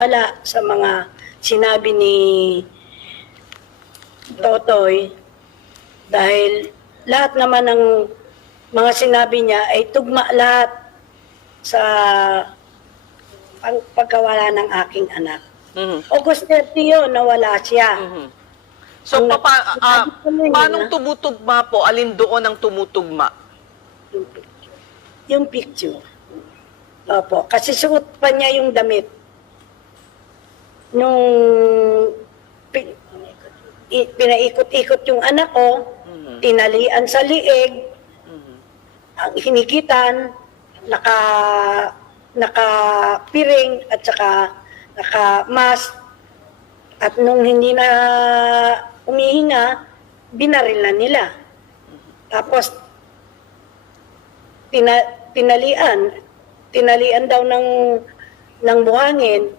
wala sa mga sinabi ni Totoy dahil lahat naman ng mga sinabi niya ay tugma lahat sa pagkawala ng aking anak. August 30 yun, nawala siya. So, Ang paanong tumutugma po? Alin doon ang tumutugma? Yung picture. Opo, kasi suot pa niya yung damit. Nung pinaikot-ikot yung anak ko, tinalian sa liig, ang hinigitan, nakapiring at saka naka-mask. At nung hindi na umihinga, binaril na nila. Tapos, tinalian daw ng buhangin.